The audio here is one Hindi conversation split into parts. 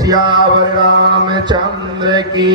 सियावर रामचंद्र की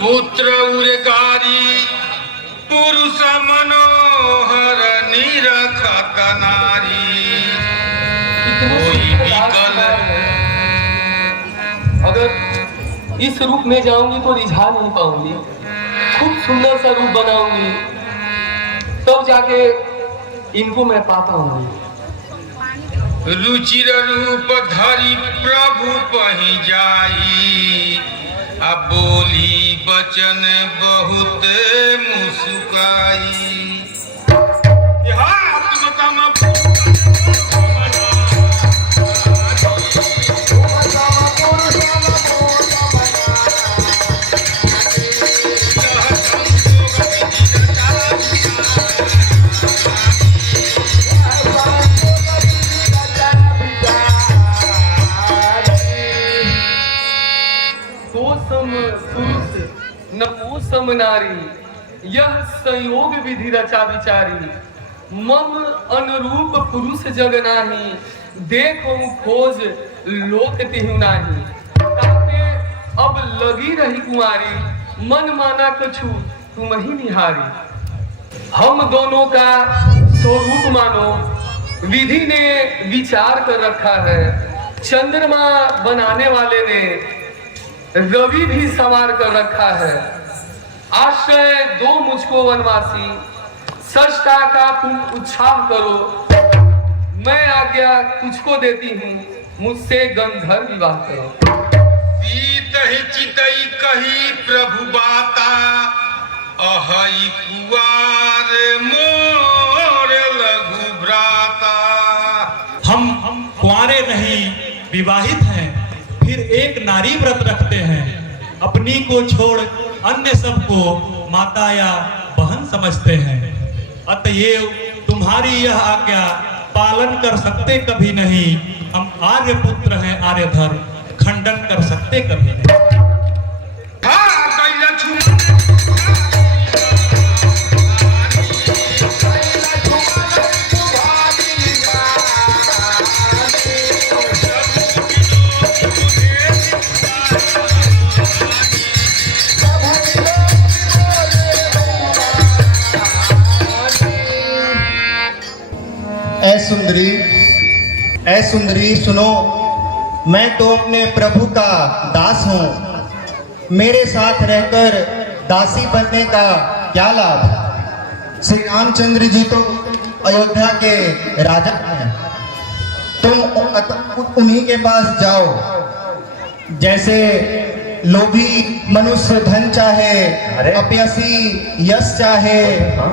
पुत्र उरगारी पुरुष मनोहर निरखत नारी कोई विकल। अगर इस रूप में जाऊंगी तो रिझा नहीं पाऊंगी, खूब सुंदर सा रूप बनाऊंगी तब जाके इनको मैं पा पाऊंगी। रुचिर रूप धरि प्रभु पहि जाई, अब बोली बचन बहुत मुस्काई। नपुंसक नारी यह संयोग विधि रचा विचारी, मम अनुरूप पुरुष जग नाही, देखो खोज लोक तिहु नाही। ताते अब लगी रही कुमारी, मन माना कछु तुम ही निहारी। हम दोनों का स्वरूप मानो विधि ने विचार कर रखा है, चंद्रमा बनाने वाले ने रवि भी संवार कर रखा है। आश्रय दो मुझको वनवासी, सष्टा का तुम उत्साह करो, मैं आज्ञा तुझको देती हूँ, मुझसे गंधर्व विवाह करो। सीतहि चितई कही प्रभु बाता, अहई कुआर मोर लघु भ्राता। हम कुंवारे नहीं विवाहित हैं, फिर एक नारी व्रत रखते हैं, अपनी को छोड़ अन्य सबको माता या बहन समझते हैं। अतएव तुम्हारी यह आज्ञा पालन कर सकते कभी नहीं, हम आर्य पुत्र हैं आर्यधर, खंडन कर सकते कभी नहीं। ऐ सुंदरी सुनो, मैं तो अपने प्रभु का दास हूँ, मेरे साथ रहकर दासी बनने का क्या लाभ। श्री रामचंद्र जी तो अयोध्या के राजा हैं, तुम उन्हीं के पास जाओ। जैसे लोभी मनुष्य धन चाहे, अपयसी यश चाहे,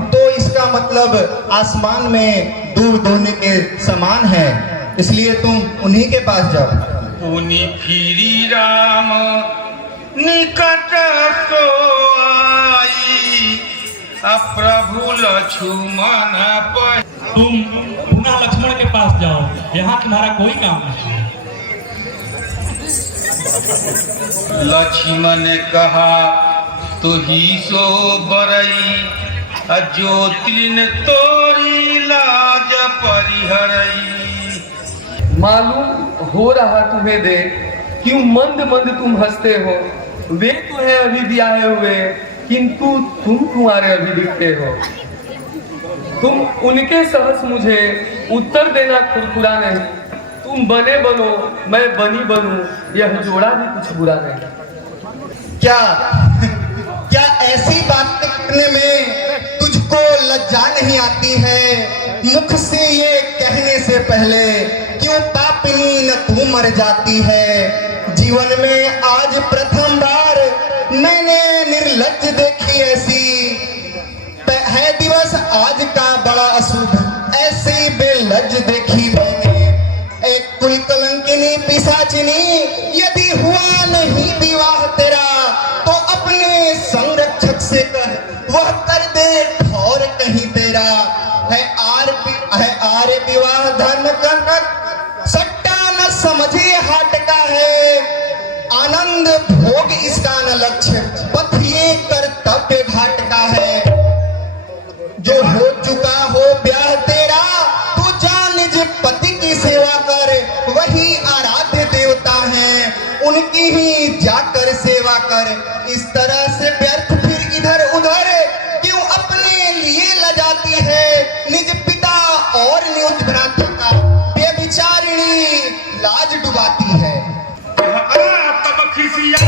तो इसका मतलब आसमान में दूर दोने के समान है, इसलिए तुम उन्हीं के पास जाओ। उन्हीं फिरी राम निकट सो आई, प्रभु लक्ष्मण पर। तुम पुनः लक्ष्मण के पास जाओ, यहाँ तुम्हारा कोई काम नहीं। लक्ष्मण ने कहा तो ही सो बरई ज्योतिन तोरी लाज परिहरई। मालूम हो रहा तुम्हें देख क्यों मंद मंद तुम हंसते हो। वे तो है अभी ब्याहे हुए किंतु तुम कुंवारे अभी दिखते हो। तुम उनके सहस मुझे उत्तर देना खुरखुरा नहीं। तुम बने बनो मैं बनी बनूं यह जोड़ा भी कुछ बुरा नहीं। क्या क्या ऐसी बात करने में तुझको लज्जा नहीं आती है? मुख से ये कहने से पहले क्यों पापिनी न तू मर जाती है? जीवन में आज प्रथम बार मैंने निर्लज्ज देखी ऐसी है दिवस आज का बड़ा अशुभ ऐसी बेलज्ज देखी मैंने। एक कुल कलंकिनी पिशाचिनी यदि हुआ नहीं विवाह तेरा तो अपने संरक्षक से कह वह कर दे ठौर कहीं तेरा। है आर्य विवाह धर्म कनक सट्टा न समझे हाट का है। आनंद भोग इसका न लक्ष्य पथ ये कर्तव्य घाट का है। जो हो चुका हो ब्याह तेरा तू जा निज पति की सेवा कर। वही आराध्य देवता हैं उनकी ही जाकर सेवा कर। इस तरह से व्यर्थ फिर इधर उधर क्यों अपने लिए लजाती है? निज पिता और निज भ्राता का बेविचारिणी लाज डुबाती है। तब खिसिया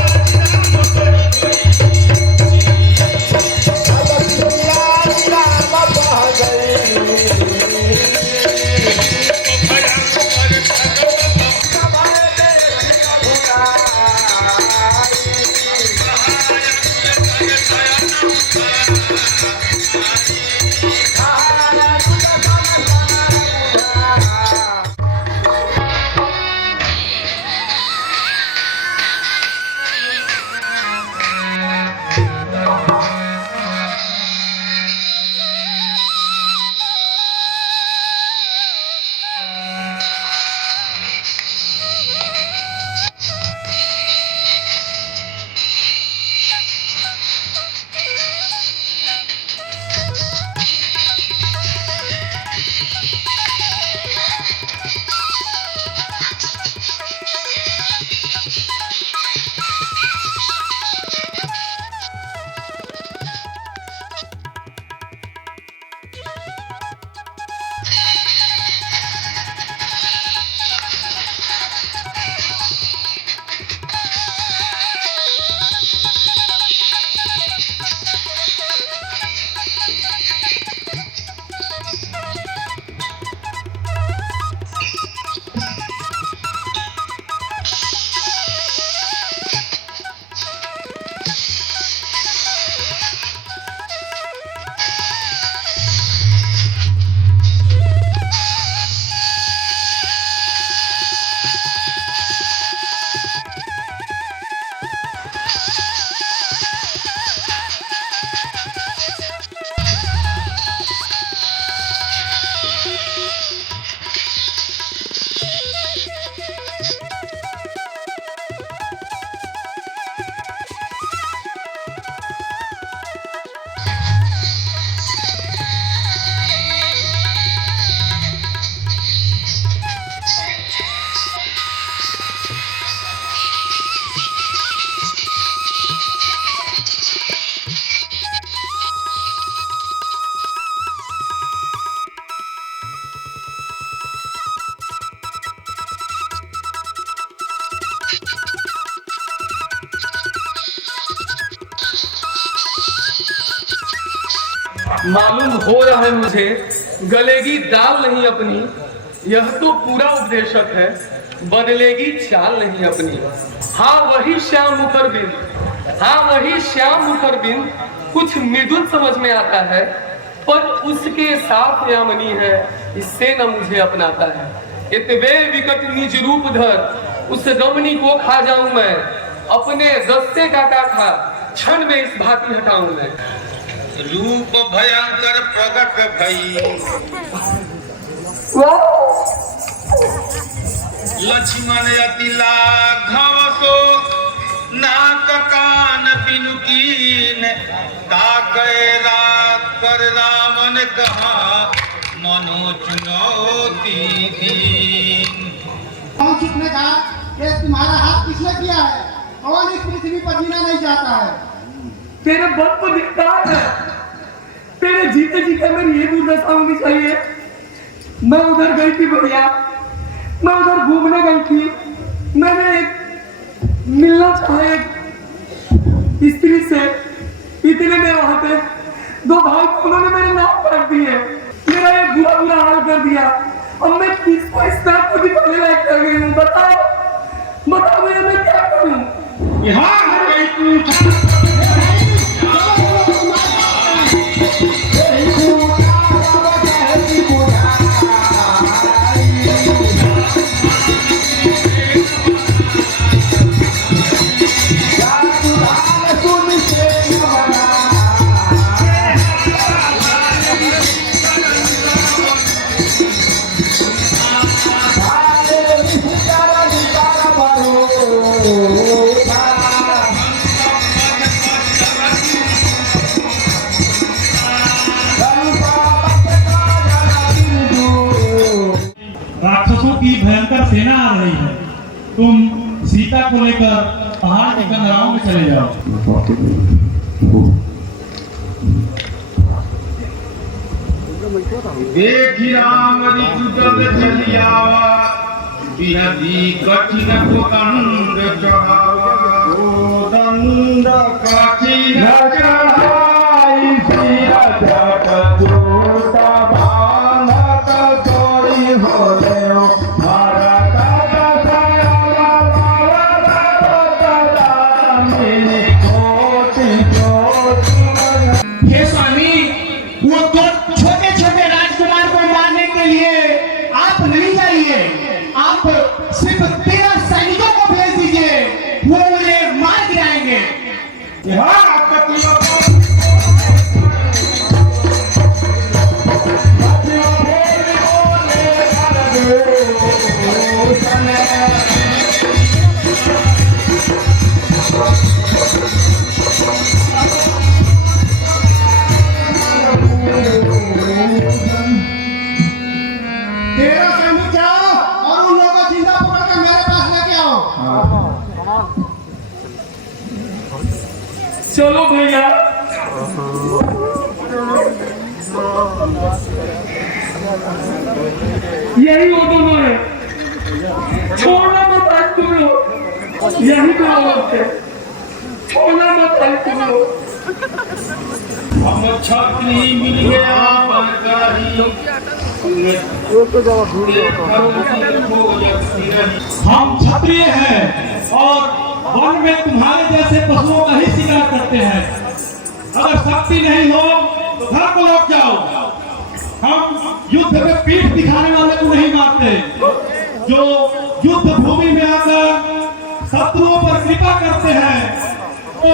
मालूम हो रहा है मुझे गलेगी दाल नहीं अपनी। यह तो पूरा उपदेशक है बदलेगी चाल नहीं अपनी। हाँ वही श्याम मुखरबिंद, हाँ वही श्याम मुखरबिंद कुछ मृदुल समझ में आता है पर उसके साथ यामनी है इससे न मुझे अपनाता है। इतवे विकट निज रूप धर उस रमणी को खा जाऊं मैं। अपने रस्ते का काटा क्षण में इस भांति हटाऊं मैं। रूप भयंकर प्रकट भई लक्ष्मण अति लाघव सो नाक कान बिनु कीन ताकय रात कर रावण कहा मनो चुनौती दीन। कौशिक ने कहा कि तुम्हारा हाथ किसने किया है? कौन इस पृथ्वी पर जीना नहीं चाहता है? तेरे बल पर धिक्कार है। तेरे जीते जीते मेरी ये दुर्दशा होनी चाहिए। मैं उधर गई थी भैया, मैं उधर घूमने गई थी। मैंने एक मिलना चाहे एक स्त्री से, इतने में वहां पे दो भाई उन्होंने मेरे नाम काट दिए, मेरा एक बुरा बुरा हाल कर दिया। अब मैं किसको इस तरह को दिखाने लायक कर गई हूँ? बताओ बताओ भैया, मैं क्या करूँ? राक्षसों की भयंकर सेना आ रही है। तुम सीता को लेकर पहाड़ के कंदराओं में चले जाओ। देखी राम ऋतुदल चलियावा बिहदी कठिन कोदंड चढ़ावा कोदंड कठिन चढ़ाई सिया जट जोता बांधत जोड़ी होले भारत हे स्वामी, वो दो छोटे छोटे राजकुमार को मारने के लिए आप नहीं जाइए, आप सिर्फ 13 सैनिकों को भेज दीजिए, वो उन्हें मार गिराएंगे। तेरा सैनिक जाओ और उन लोगों को जिंदा पकड़ कर मेरे पास लेके आओ। चलो भैया। यही वो दोनों है, छोड़ना मत आज तुम लोग। यही तो लोग थे, छोड़ना मत आज तुम लोग। हम छत्री मिल गया हम क्षत्रिय हैं और वन में तुम्हारे जैसे पशुओं का ही शिकार करते हैं। अगर शक्ति नहीं हो तो घर को लौट जाओ। हम युद्ध में पीठ दिखाने वाले को नहीं मारते। जो युद्ध भूमि में आकर शत्रुओं पर कृपा करते हैं वो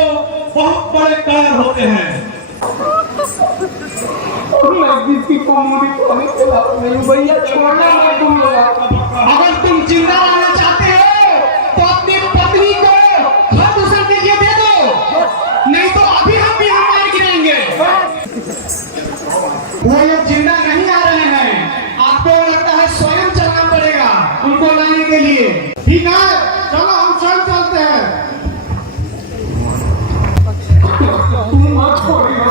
बहुत बड़े कायर होते हैं। मैं किसी को मुड़ी खोने के लायक नहीं हूँ भैया, छोड़ना मत तुम लोग। अगर तुम जिंदा रहना चाहते हो तो अपनी पत्नी को घर दूसरे के लिए दे दो, नहीं तो अभी हम भी हम मार गिराएंगे। वो लोग जिंदा नहीं आ रहे हैं, आपको लगता है स्वयं चलना पड़ेगा उनको लाने के लिए। ठीक है, चलो हम स्वयं चलते हैं। तुम मत छोड़िए।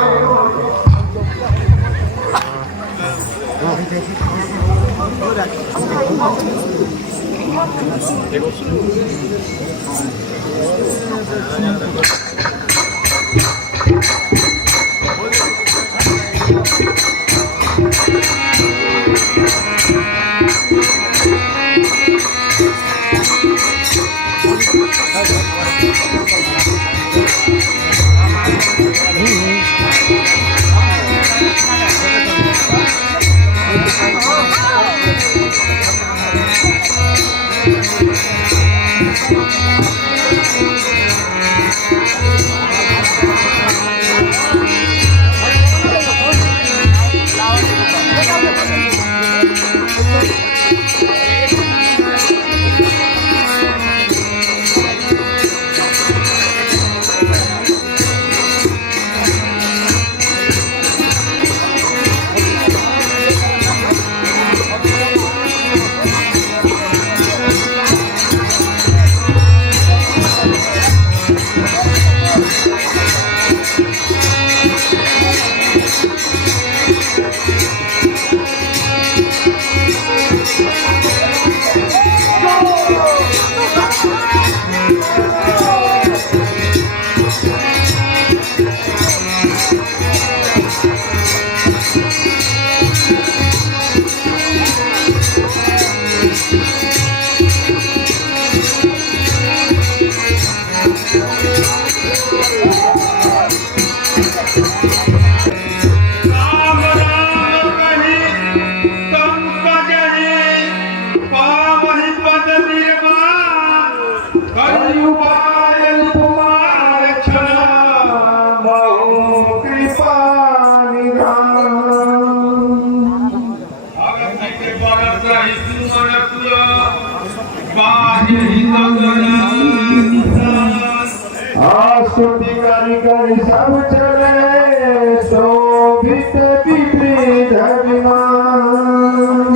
स्तुतिकारी करी सब चले शोभित विविध विमान।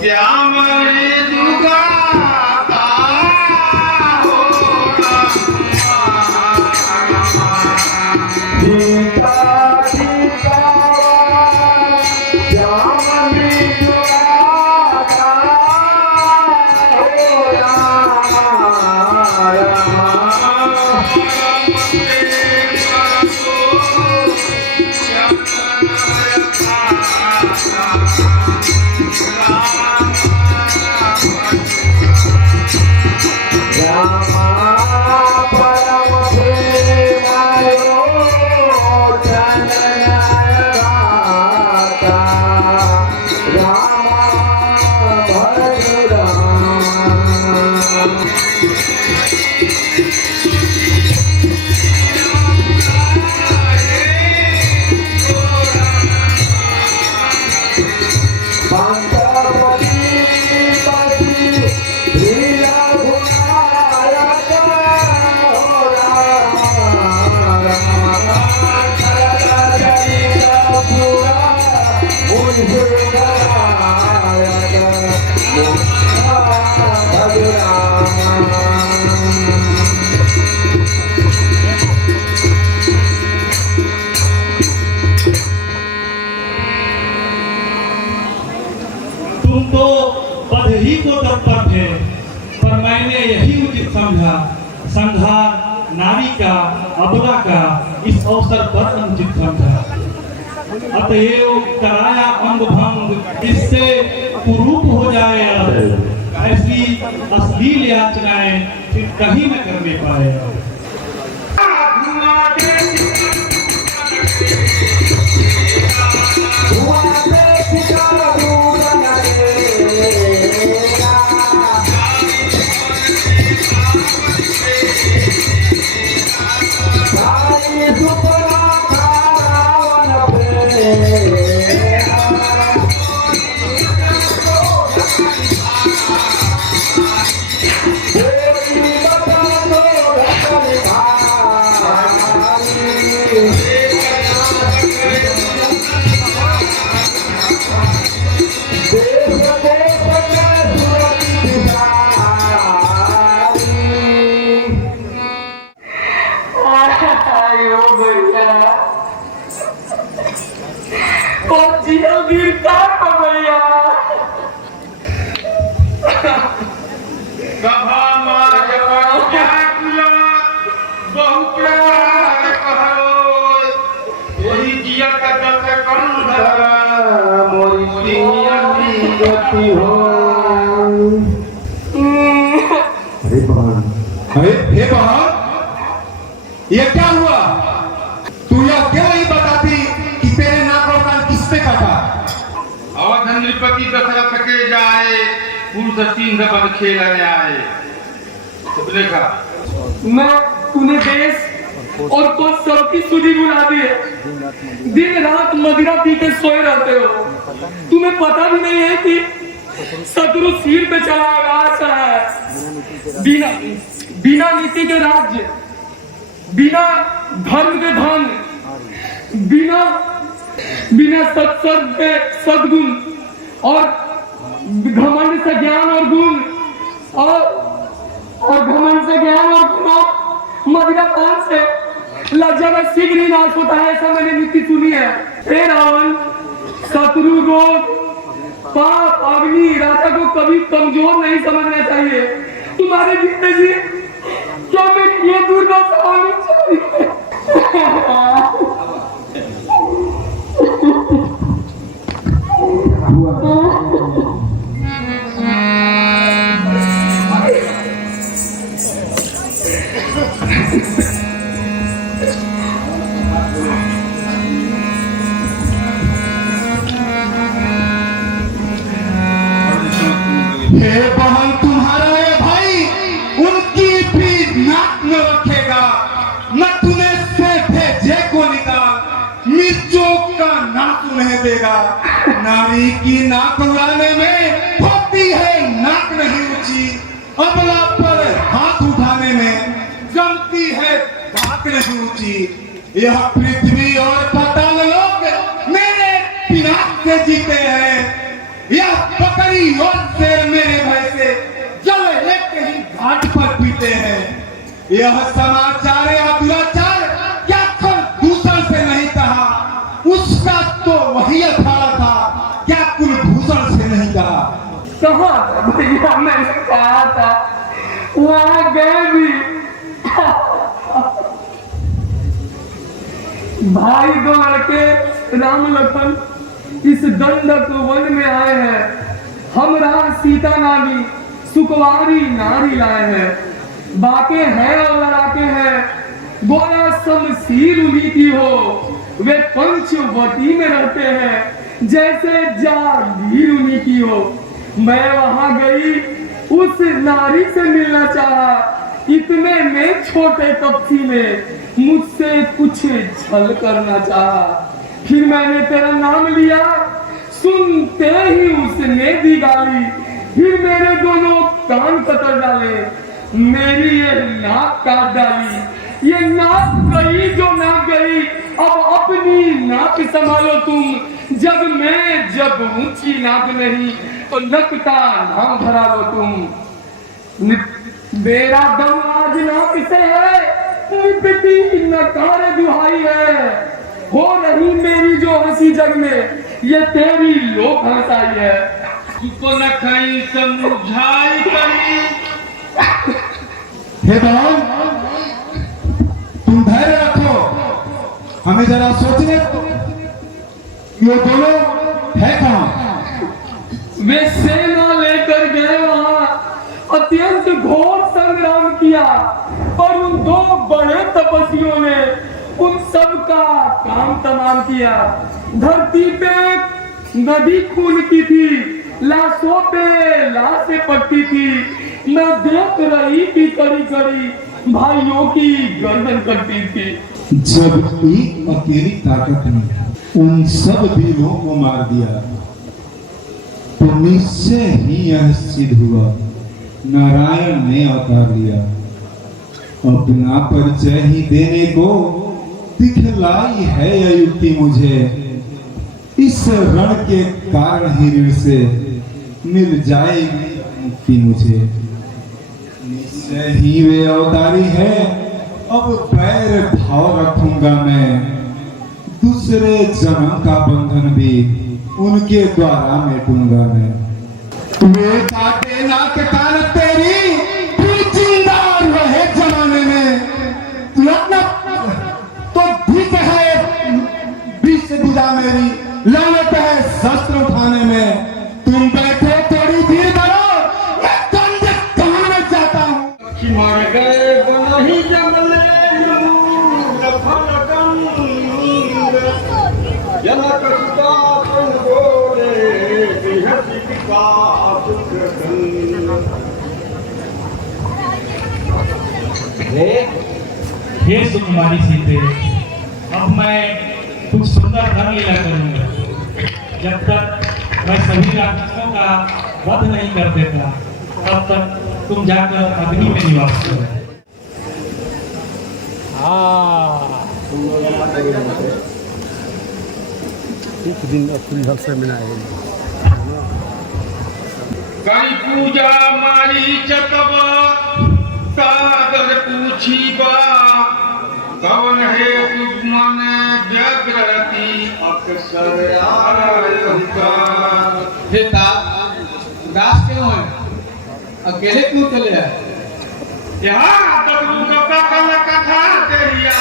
श्यामरी दुर्गा तुम तो बधही को तत्पर थे, पर मैंने यही उचित समझा। संहार नारी का, अबला का इस अवसर पर अनुचित समझा। अतएव कराया अंग भंग, इससे कुरूप हो जाए। अब ऐसी अश्लील याचनाएं फिर कहीं न करने पाए। हे बहन, ये क्या हुआ? तू यह क्यों नहीं बताती कि तेरे नाक और कान किसने काटा? अवध नृपति दशरथ के जाए, पुरुष सिंह बन खेलने आए। तो देखा मैं तूने देश और कुछ सबकी सुधी बुला दी है। दिन रात मदिरा पी के सोए रहते हो। तुम्हें पता भी नहीं है कि शत्रु सिर पे चढ़ा है। बिना नीति के राज्य, बिना धर्म के धन, बिना सत्संग के सद्गुण, और घमंड से ज्ञान और गुण, और घमंड से ज्ञान और गुण, मदिरा पान से लज्जा में शीघ्र ही नाश होता है। ऐसा मैंने नीति सुनी है। हे रावण, शत्रु रोग, पाप, अग्नि, राजा को कभी कमजोर नहीं समझना चाहिए। तुम्हारे जीते जी क्या मेरी ये दुर्दशा होनी चाहिए? हे बहन, तुम्हारा ये भाई उनकी भी नाक न रखेगा, न तुम्हें से भेजे को निकाल मिर्चों का नाक नहीं देगा। नारी की नाक उड़ाने में होती है नाक नहीं ऊंची, अबला पर हाथ उठाने में जमती है धाक नहीं ऊंची। यह पृथ्वी और पाताल लोक मेरे पिनाक से जीते हैं, यह बकरी और शेर मेरे भय से जल एक ही घाट पर पीते हैं। यह समाचार या दुराचार क्या कल दूसर से नहीं कहा, उसका तो वही अखाड़ा था, क्या कुलभूषण से नहीं कहा। कहाँ भैया मैंने कहा था, वहां गए भी भाई दो लड़के राम लखन इस दंडक वन में आए हैं, हमरा सीता नामी सुकुमारी नारी लाए हैं, बाके हैं और लड़ाके हैं, गोया शमशीर उन्हीं की हो, वे पंचवटी में रहते हैं, जैसे जागीर उन्हीं की हो। मैं वहां गई, उस नारी से मिलना चाहा, इतने में छोटे कपसी में मुझसे कुछ छल करना चाहा। फिर मैंने तेरा नाम लिया, सुनते ही उसने दी गाली, फिर मेरे दोनों कान कतर डाले, मेरी ये नाक काट डाली। ये नाक गई जो नाक गई, अब अपनी नाक संभालो तुम, जग में जब ऊंची नाक नहीं तो नक का नाम धरा लो तुम। मेरा दम आज नाक से है, निपटी नकार दुहाई है, हो रही मेरी जो हंसी जग में, ये तेरी लोक हंसाई है। तुमको न कहीं समझाई करी। हे भगवान, तुम धैर्य रखो, हमें जरा सोचने, ये दोनों है कहाँ? वे सेना लेकर गए वहां, अत्यंत घोर संग्राम किया, पर उन दो बड़े तपस्वियों ने उन सब का काम तमाम किया। धरती पे नदी खून की थी, लाशों पे लाशें पड़ती थी, मैं देख रही थी कड़ी कड़ी भाइयों की गर्दन कटती थी। जब एक अकेली ताकत ने उन सब वीरों को मार दिया, तो निश्चय ही यह सिद्ध हुआ, नारायण ने अवतार लिया। अपना परिचय ही देने को दिखलाई है यह युक्ति मुझे, इस रण के कारण ही ऋण से मिल जाएगी मुक्ति मुझे। निश्चय ही वे अवतारी है, अब पैर भाव रखूंगा मैं, दूसरे जन्म का बंधन भी उनके द्वारा मिटूंगा मैं। वे काटे नाक कान तेरी, तू जिंदा रहे जमाने में, लगना तो ठीक है बीच बुझा मेरी, लानत है शस्त्र उठाने में। तुम बैठे थोड़ी देर करो, मैं गंज कान में जाता हूँ। मर गए वही जमले जनक सुता बोले का हे सुकुमारी सीते, अब मैं कुछ सुंदर धर्म लीला करूंगा। जब तक मैं सभी राक्षसों का वध नहीं कर देता, तब तक तुम जाकर अग्नि में निवास करो। करी पूजा मारी चतब सादर पूछी बा, कवन है तुझमन व्यग्रति अक्सर हे तात, उदास क्यों है? अकेले क्यों चले आए? यहाँ तब कल कथा करिया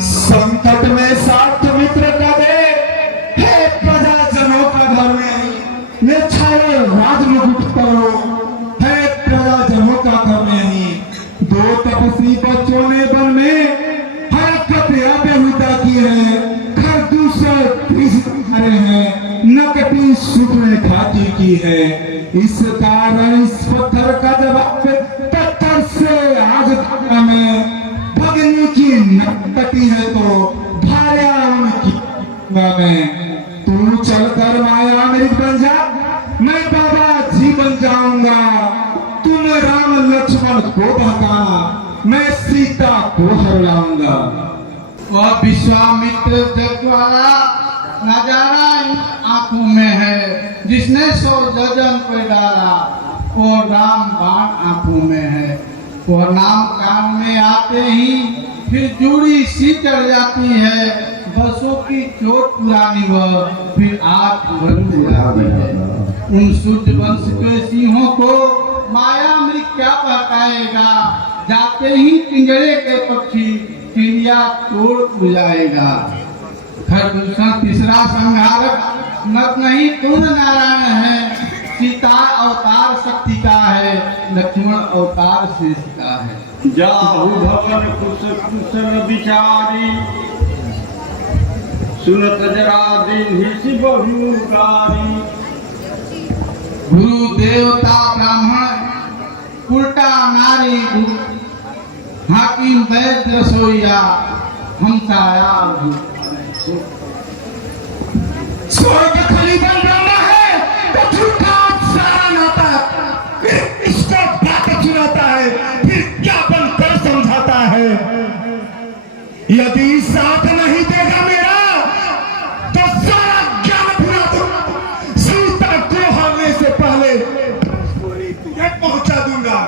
संकट में साथ मित्र का दे, हे प्रजाजनों का घर में ने छाए राजमुकुट करो, है प्रजाजनों का घर में ही। दो तपस्वी बच्चों ने वन में हरकत बेहुदा किया, त्रिशंकरे हैं, नकटी शुक्र घाटी की है। इस कारण इस पत्थर का जवाब पत्थर से आज में भगनी की नकटी है तो भाया उनकी में। तू चलकर माया अमृत बन जा, मैं बाबा जी बन जाऊंगा। तुम राम लक्ष्मण को बहकाना, मैं सीता को हर लाऊंगा। वह विश्वामित्र जगवाला नजारा इन आंखों में है, जिसने 100 गजन पे डाला वो राम बाण आंखों में है। वो नाम कान में आते ही फिर जूड़ी सी चढ़ जाती है, बसों की चोट पुरानी वह फिर आग भर जाती है। उन सूर्य वंश के सिंहों को माया में क्या बहकाएगा, जाते ही पिंजरे के पक्षी चिड़िया तोड़ उड़ जाएगा। खरदूषण तीसरा संहारक नर नहीं तुम नारायण है। सीता अवतार शक्ति का है, लक्ष्मण अवतार शेष का है। जाहु भवन कुशल विचारी, सुनत जरा दिन बहुगारी। गुरु देवता ब्राह्मण उल्टा नारी, हाकिम वैद्य रसोईया हमसाया। स्वर्ग खलीफा ब्रह्मा है तो झूठा सारा नाता, फिर इसको बात सुनाता है, फिर क्या बनकर समझाता है। यदि साथ नहीं देगा मेरा तो सारा ज्ञान भुला दूंगा। सीता को हारने से पहले तुझे पहुंचा दूंगा।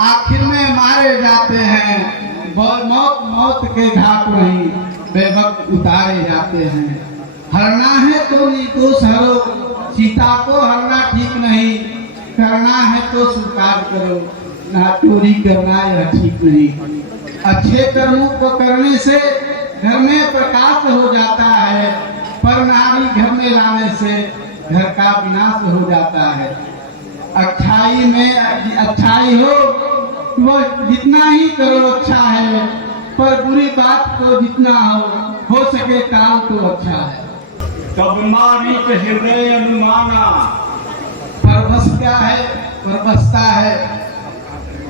आखिर में मारे जाते हैं, मौत मौत के घाट नहीं बेवक्त उतारे जाते हैं। हरना है तो निर्दोष हरो, सीता को हरना ठीक नहीं। करना है तो स्वीकार करो, ना चोरी करना यह ठीक नहीं। अच्छे कर्मों को करने से घर में प्रकाश हो जाता है, पर नारी घर में लाने से घर का विनाश हो जाता है। अच्छाई में अच्छाई हो वो जितना ही करो अच्छा है, पर बुरी बात को जितना हो सके टाल तो अच्छा है। तब नारी के हृदय अनुमाना, परवश क्या है, परवशता है।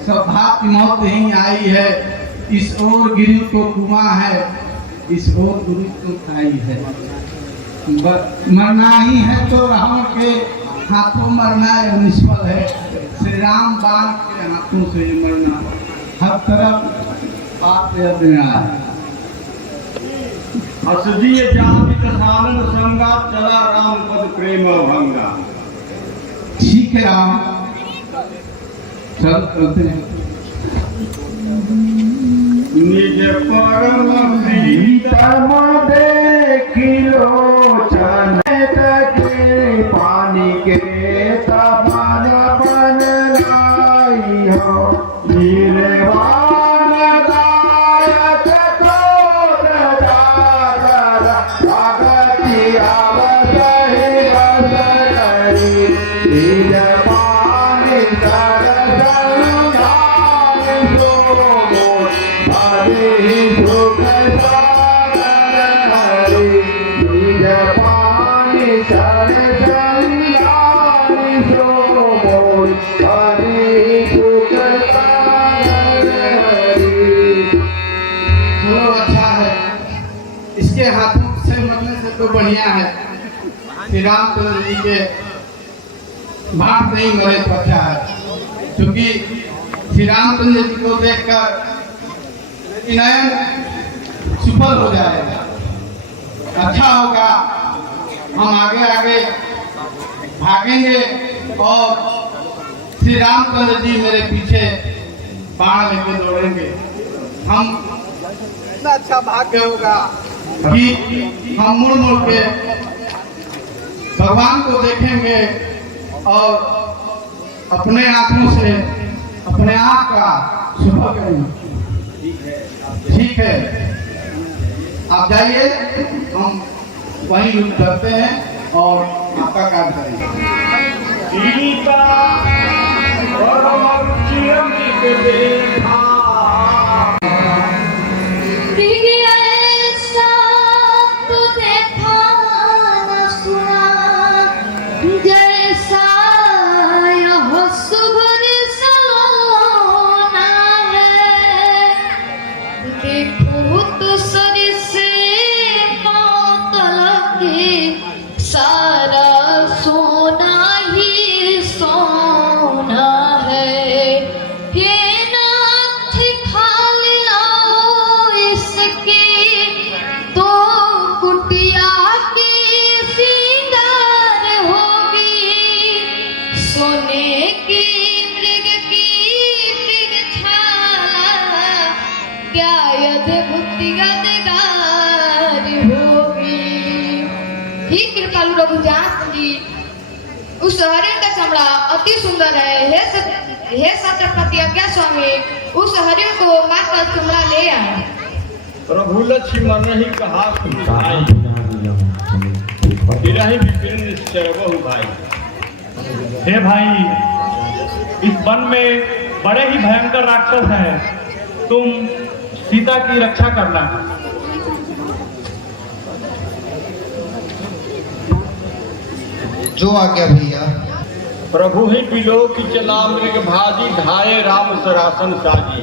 सब भात की मौत ही आई है, इस ओर गिरी तो कुआं है, इस ओर गुरु तो खाई है। मरना ही है तो रावण के हाथों मरना यह निष्फल है। श्री राम बाण के हाथों से मरना हर तरफ पाप देना है। असदीय जाति कसानन संगा, चला राम पद प्रेम भंगा। ठीक है राम, चल चलते हैं। निज परम प्रीतम देखिलो चने तके, पानी के तपन बन लाई हो। वीरवान दायक तोर जागर, भगति आवसहि बस करी। निज पानी सरसन धारि सोमो, हरि सुख सागर हरि। निज पानी सरसन धारि सोमो, हरि सुख सागर हरि। चलो अच्छा है, इसके हाथों से मरने से तो बढ़िया है श्री रामचंद्र जी के भाग नहीं मरे तो अच्छा है, क्योंकि श्री रामचंद्र जी को देखकर विनयन सफल हो जाएगा। अच्छा होगा, हम आगे आगे भागेंगे और श्री रामचंद्र जी मेरे पीछे बाण लेके दौड़ेंगे। हम इतना अच्छा भाग्य होगा कि हम मुड़ मुड़ के भगवान को देखेंगे और अपने आंखों से अपने आप का शुभ करेंगे। ठीक है, आप जाइए, हम वहीं रुक करते हैं और आपका काम करेंगे। सीता और चिरंजीव देखा, प्रिय ऐसा तो देखा रघुजांस जी, उस हरिण का चमड़ा अति सुंदर है। हे छत्रपति आज्ञा स्वामी, उस हरिण को मारकर चमड़ा ले आए। प्रभु लक्ष्मण ही कहा भाई, ही विपिन निश्चय बहु भाई। हे भाई, इस वन में बड़े ही भयंकर राक्षस हैं, तुम सीता की रक्षा करना। जो आज्ञा भैया। प्रभु ही बिलो की चला मृग भाजी, ढाए राम सरासन साजी।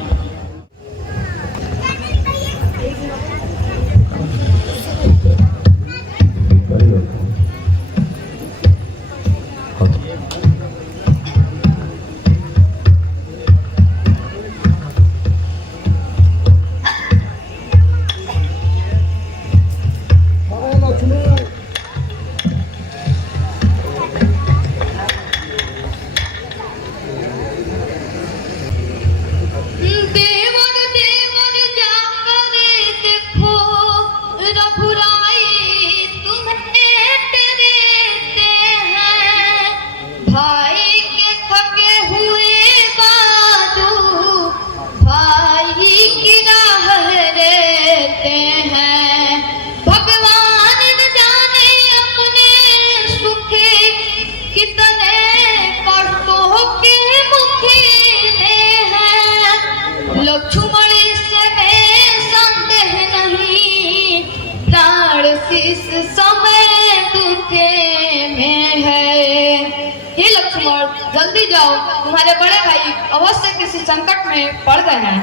जल्दी जाओ, तुम्हारे बड़े भाई अवश्य किसी संकट में पड़ गए हैं।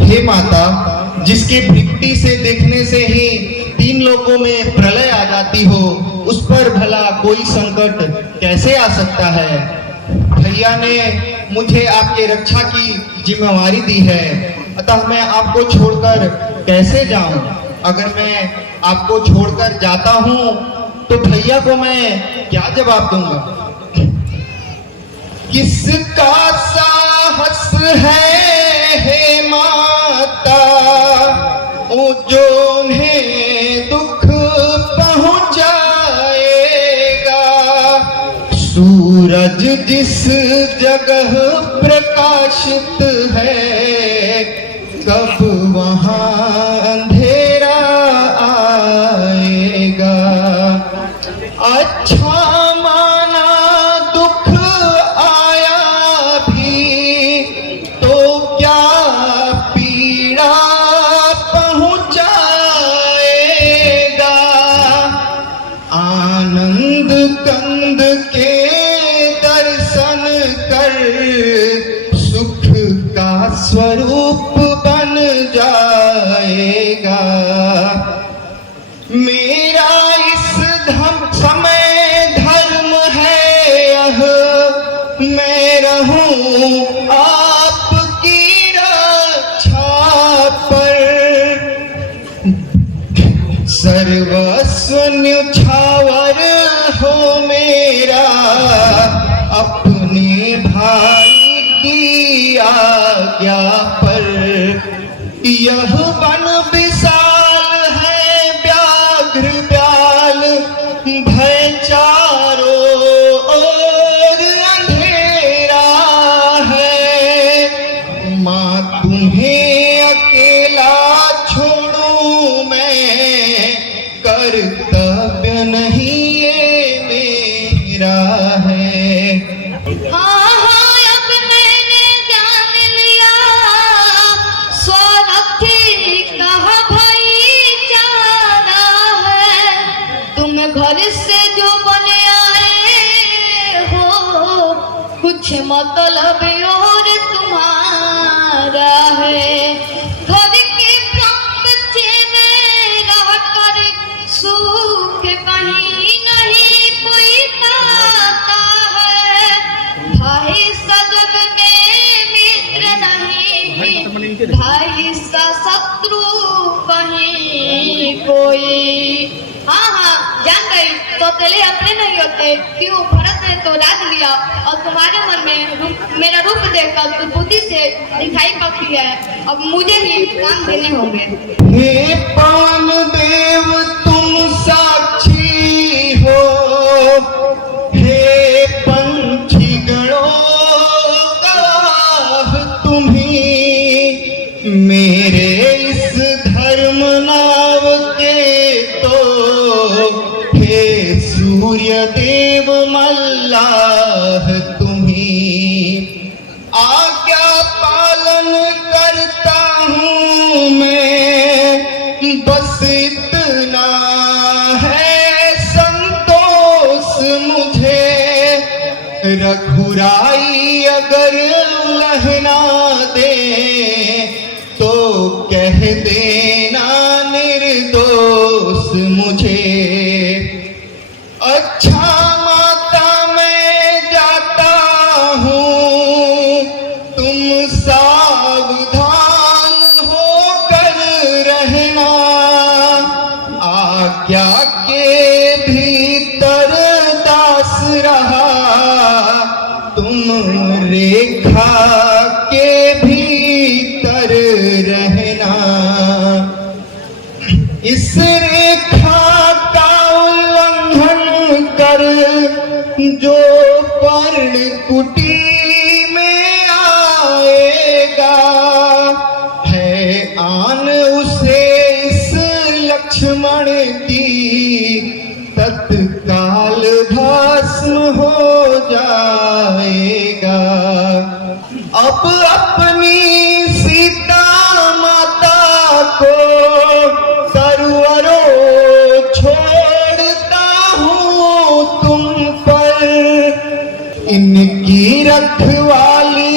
हे माता, जिसके भृकुटी से देखने से ही 3 लोकों में प्रलय आ जाती हो, उस पर भला कोई संकट कैसे आ सकता है। भैया ने मुझे आपके रक्षा की जिम्मेवारी दी है, अतः मैं आपको छोड़कर कैसे जाऊं। अगर मैं आपको छोड़कर जाता हूं तो भैया को मैं क्या जवाब दूंगा। किसका साहस है हे माता, जो उन्हें दुख पहुंचाएगा। सूरज जिस जगह प्रकाशित है, कब वहां अंधेरा आएगा। अच्छा माना दुख आया भी तो क्या पीड़ा पहुंचाएगा। आनंद कंद के दर्शन कर सुख का स्वरूप बन जाएगा। मेरा इस समय धर्म है यह, मैं रहूं आपकी रक्षा पर। सर्वस्व न्यौछावर हो मेरा, अपने भाई की आज्ञा पर। यह वन विशाल है व्याघ्र व्याल, भय चारों ओर अंधेरा है। माँ तुम्हें अकेला छोड़ूं मैं, कर्तव्य नहीं ये मेरा है। हाँ, अब मैंने जान लिया, स्वरथी कहा भाईचारा है। तुम घर से जो बने आए हो, कुछ मतलब और तुम्हारा है। घर के प्रपंच में रहकर सुख कहीं नहीं कोई पाता है। भाई सजग में मित्र नहीं, भाई सा शत्रु कहीं कोई। हाँ, जान गई, तो पहले अपने नहीं होते। क्यों, भरत ने तो राज लिया और तुम्हारे मन में मेरा रूप देखकर तो बुद्धि से दिखाई पड़ती है। अब मुझे ही काम देने होंगे। हे पान देव तुम साक्षी हो, सूर्य देव मल्लाह तुम्ही, आज्ञा पालन करता हूँ मैं, बस इतना है संतोष मुझे। रघुराई अगर उलहना दे तो कह देना निर्दोष मुझे। अच्छा माता मैं जाता हूँ, तुम सावधान होकर रहना। आज्ञा के भीतर दास रहा, तुम रेखा के भीतर रहना। इस रेखा का उल्लंघन कर जो पर्णकुटी में आएगा, है आन उसे इस लक्ष्मण की तत्काल भस्म हो जाएगा। अब अपनी सीता माता को तरवरो छोड़ता हूँ तुम पर, इनकी रखवाली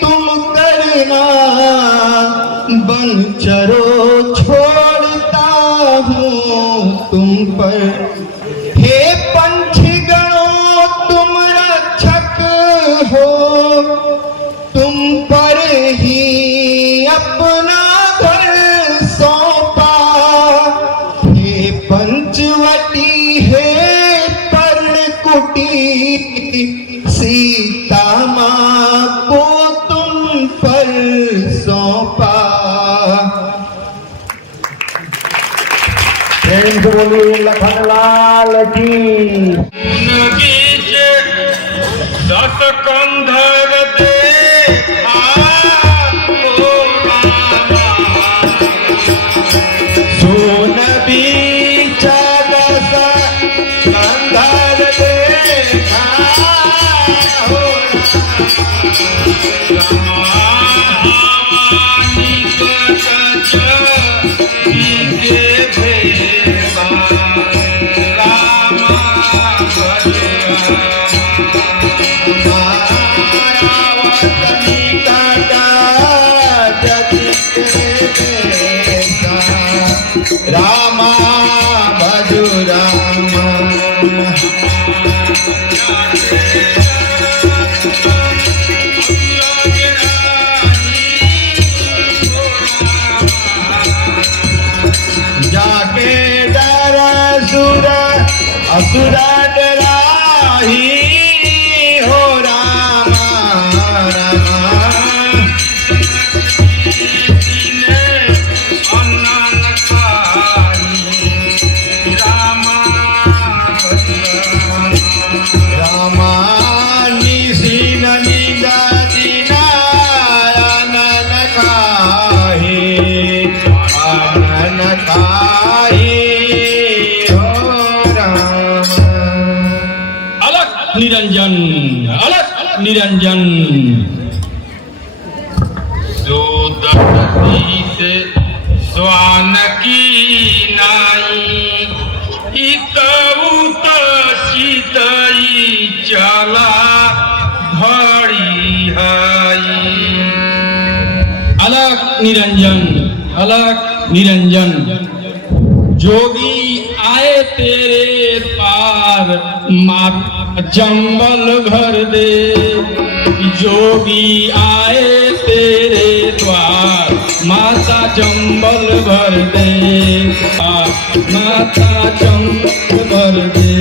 तुम करना। बनचरो छोड़ता हूँ तुम पर। हे पंछीगणों तुम रक्षक हो, तुम पर ही अपना घर सौंपा। हे पंचवटी हे पर्णकुटी, सीता माँ को तुम पर सौंपा। प्रेम से बोलिए लखनलाल की। दस कंधर देखा सोन बीचा दस कंधर देखा हो, रामा भजु रामा। जाके डर असुर असुर डराही हो रामा रामा। रामा निसी ननिदा दीना आनन खाही, आनन खाही हो रामा। अलख निरंजन, अलख निरंजन। जो दशती से स्वान की नाई, इतउत सीतई चला घड़ी हई। अलख निरंजन, अलख निरंजन। जोगी आए तेरे पार, माता चंबल भर दे। जोगी आए तेरे द्वार, माता चंबल भर दे। माता चंबल भर दे।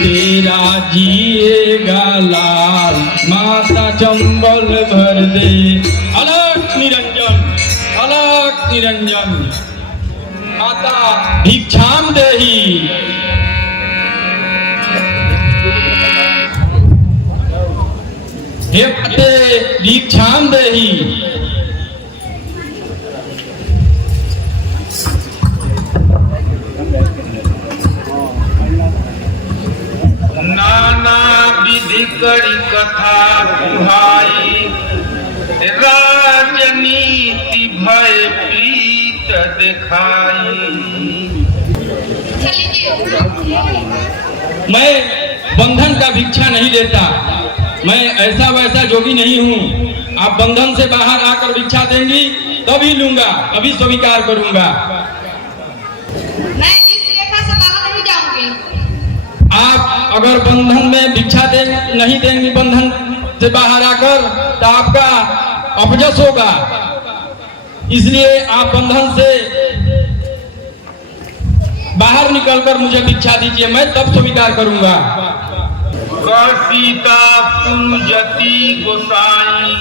तेरा जिएगा लाल, माता चंबल भर दे। अलख निरंजन, अलख निरंजन। माता भिक्षाम देही। हे माते भिक्षाम देही। भय प्रीत दिखाई। मैं बंधन का भिक्षा नहीं लेता, मैं ऐसा वैसा जोगी नहीं हूँ। आप बंधन से बाहर आकर भिक्षा देंगी तभी लूंगा, तभी स्वीकार करूंगा। मैं इस रेखा से बाहर नहीं जाऊंगी। आप अगर बंधन में भिक्षा नहीं देंगी, बंधन से बाहर आकर, तो आपका अपजस होगा। इसलिए आप बंधन से बाहर निकलकर मुझे भिक्षा दीजिए, मैं तब स्वीकार करूंगा। सीता तुम जति गोसाई,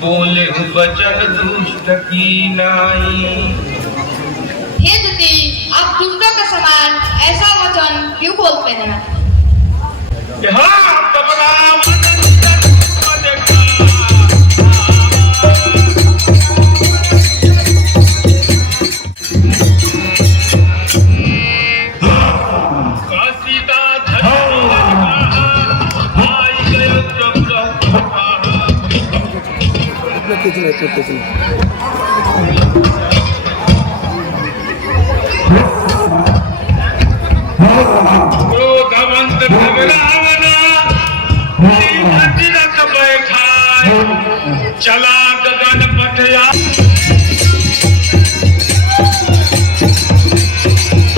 बोले बचन दुष्ट की नाई। हे जति, आप दुष्टों के समान ऐसा वचन क्यों बोलते हैं? क्रोधवंत रावणा तिलक बैठाए, चला गगन पठया।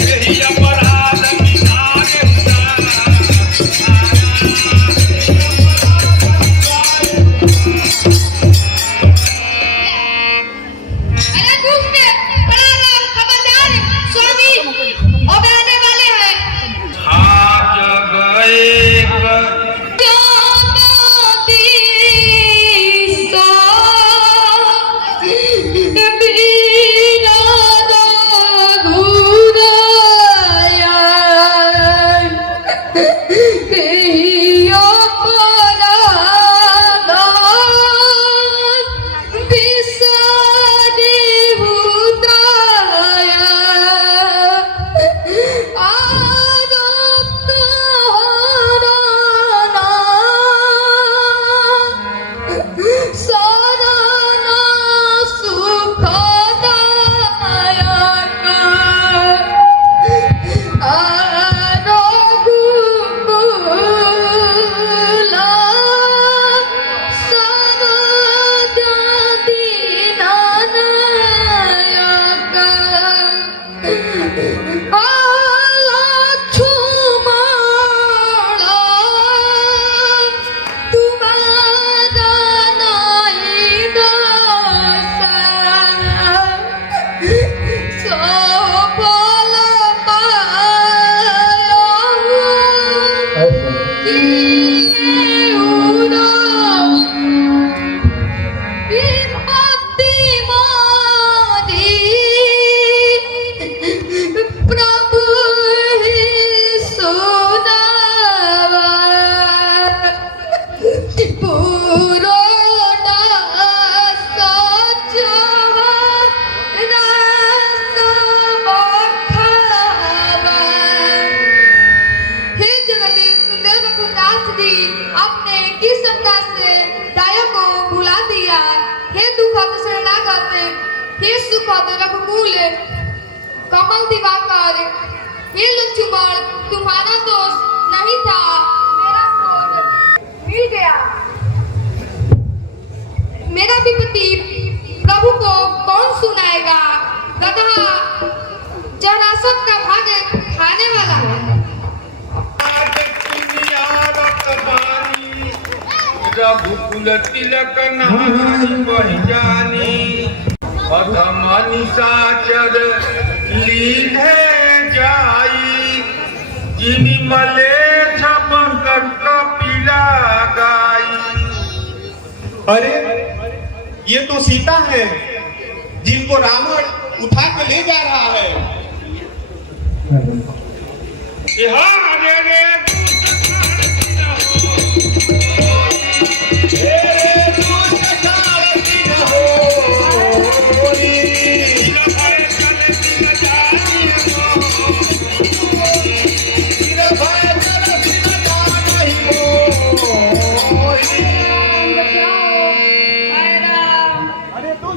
यही अपराध विधान अरे दुष्ट, खबरदार, स्वामी अब आने वाले हैं। आज गए कमल दिवाकर, हे लक्ष्मण, तुम्हारा दोष नहीं था, मेरा क्रोध मिल गया। मेरा विपत्ति प्रभु को कौन सुनाएगा? गधा जरासंध का भाग खाने वाला है। रघुकुल तिलक नारी बहि जानी, अधम निशाचर लीधे जाई, जिनि मलेच्छ बंकर कपिला गाई। अरे ये तो सीता है जिनको रावण उठा के ले जा रहा है।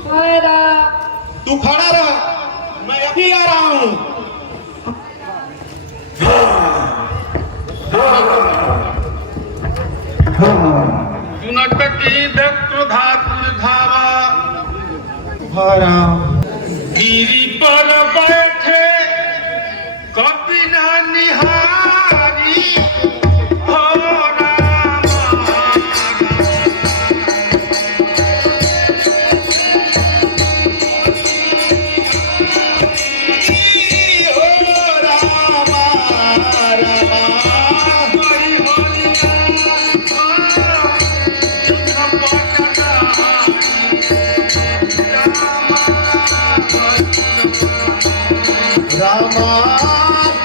हाय राम, तू खड़ा रह, मैं अभी आ रहा हूं। सुनटकी क्रोधा धावा गिरी पर बैठे कभी ना निहारी हो रामा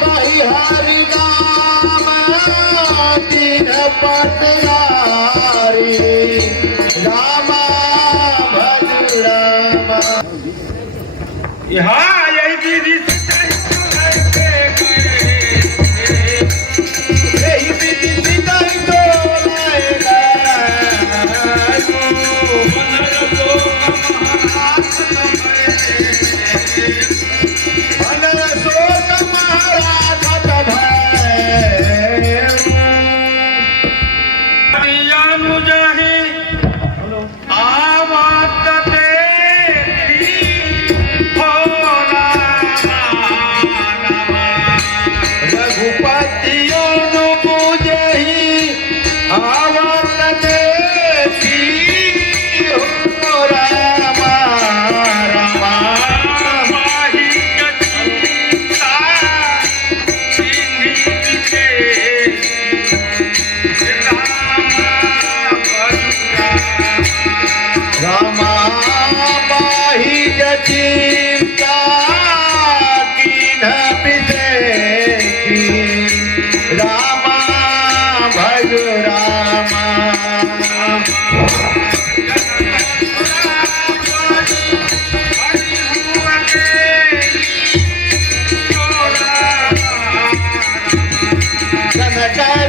कहि हरि नाम दिन पटयारी रामा भज रामा। यहाँ यही दीदी रामा भज रामा।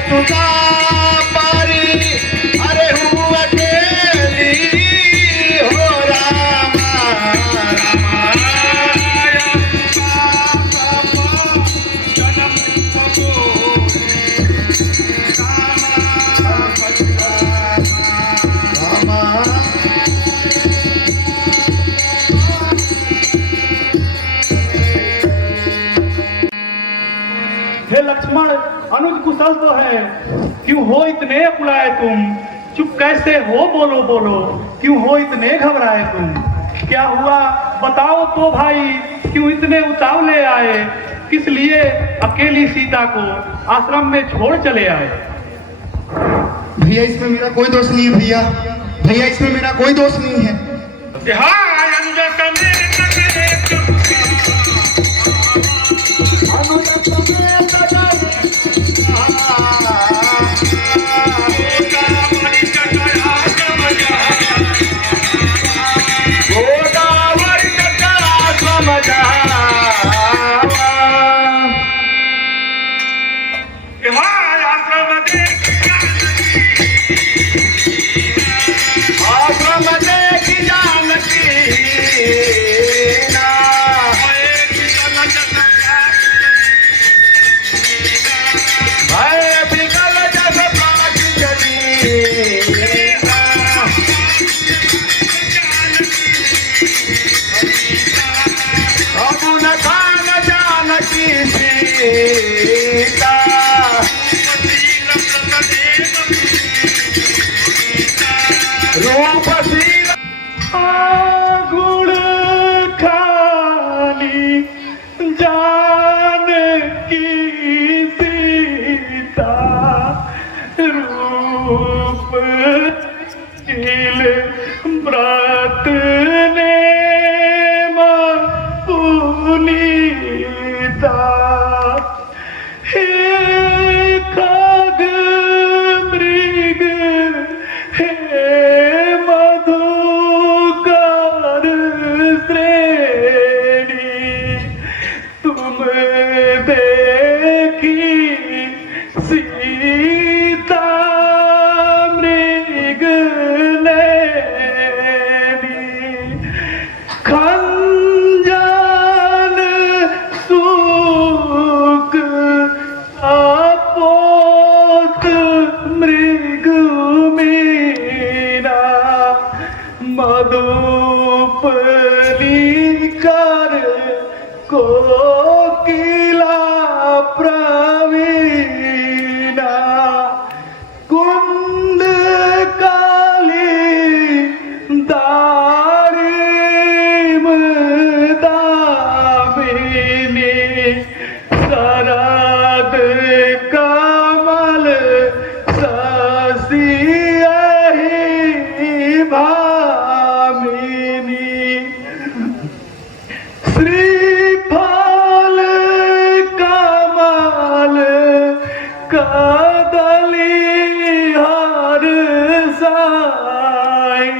तुझा पारी अरे हूँ अकेली हो रामा हे लक्ष्मण, अनुज कुशल तो है, क्यों हो इतने अकुलाए तुम? चुप कैसे हो, बोलो बोलो, क्यों हो इतने घबराए तुम? क्या हुआ बताओ तो भाई, क्यों इतने उतावले आए? किस लिए अकेली सीता को आश्रम में छोड़ चले आए? भैया इसमें मेरा कोई दोष नहीं है। भैया भैया इसमें मेरा कोई दोष नहीं है। गुण खाली जान की सीता रूप शील व्रत ने पुनीता कर कोकिला प्रवीणा कुंद काली दारिम दामिनी शरद कमल शशियहि भामिनी श्रीफल कमल कदली हर साई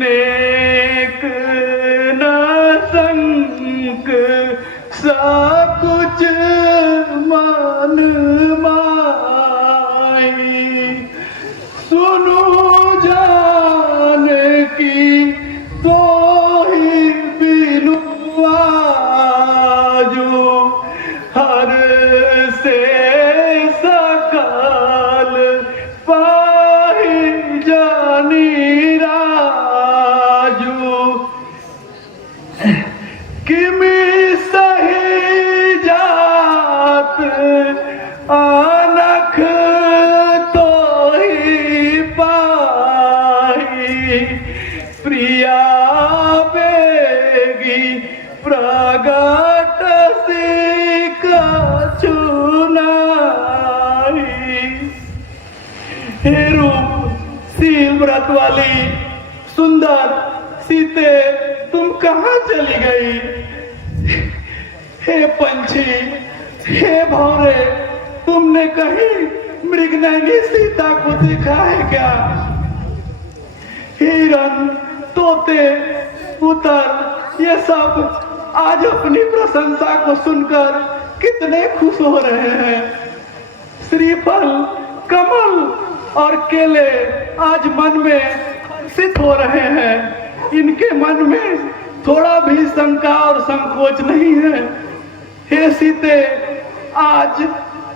नेक न संक सकुच मन माई सुनो जान की तो ही बिनु आजो हर से सकल पाही जानी राजू किमी सही जात अनख तो ही पाही प्रिया बेगी प्रगट सी कछुनाई हे रूप शील व्रत वाली सुंदर सीते तुम कहाँ चली गई? हे पंछी, हे भौरे, तुमने कहीं मृगनयनी सीता को देखा है क्या? हिरन, तोते, उतर, ये सब आज अपनी प्रशंसा को सुनकर कितने खुश हो रहे हैं। श्रीफल, कमल और केले आज मन में हर्षित हो रहे हैं। इनके मन में थोड़ा भी शंका और संकोच नहीं है। हे सीते, आज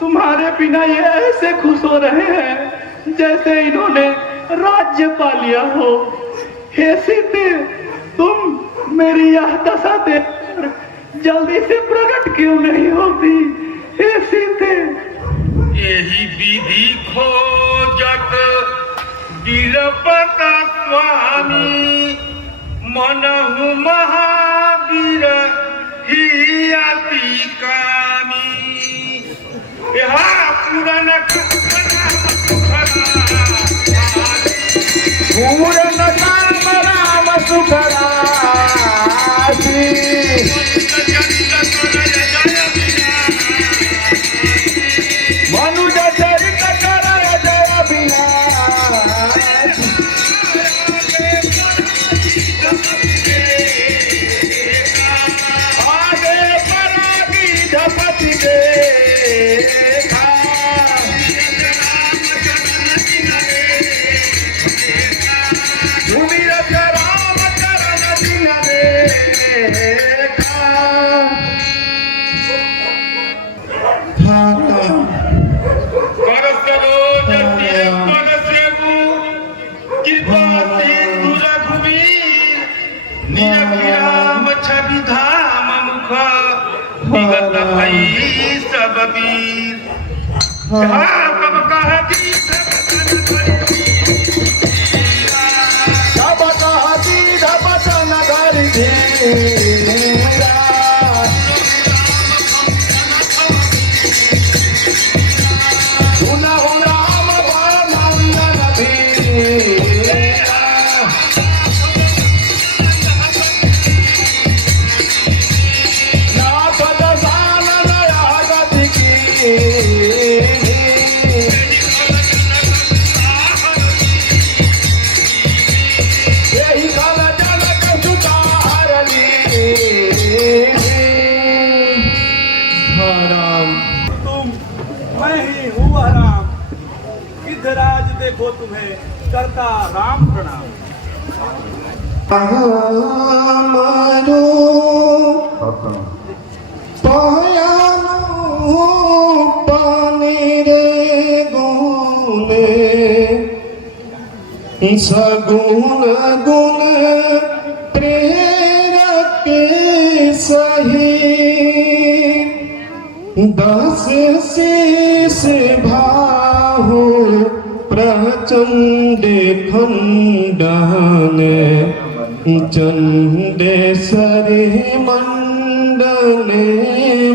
तुम्हारे बिना ये ऐसे खुश हो रहे हैं जैसे इन्होंने राज्य पा लिया हो। हे सीते, तुम मेरी यह दशा देख जल्दी से प्रकट क्यों नहीं होती? हे सीते, यही विधि खोजत वीरपत स्वामी मनहु महावीर ही अति कामी। यहा पूरन पूरन काम राम सुखरासी मनुज चरित करय जय विनाश आगे परागी झपति देखा सुमिरत राम चरण दिन देखा। कर सरोज मन सेवु कृपा सिंधु रघुवीर निरभिराम छवि धाम मुख विगत भई सब वीर। कब कहती सब कहती धपतन धरि धीरा सुनहु राम बड़ नंदन धीरा नाथ दशानन गति की यही कल जनक सुता हरली। तुम, मैं ही हूँ राम। गिद्धराज देखो तुम्हें करता राम प्रणाम। मारो पायानो पानी रे गुने सगुण गुण प्रेरक सही 10 शीश भाहु प्रचंड खंडन चंडेश्वरी मंडले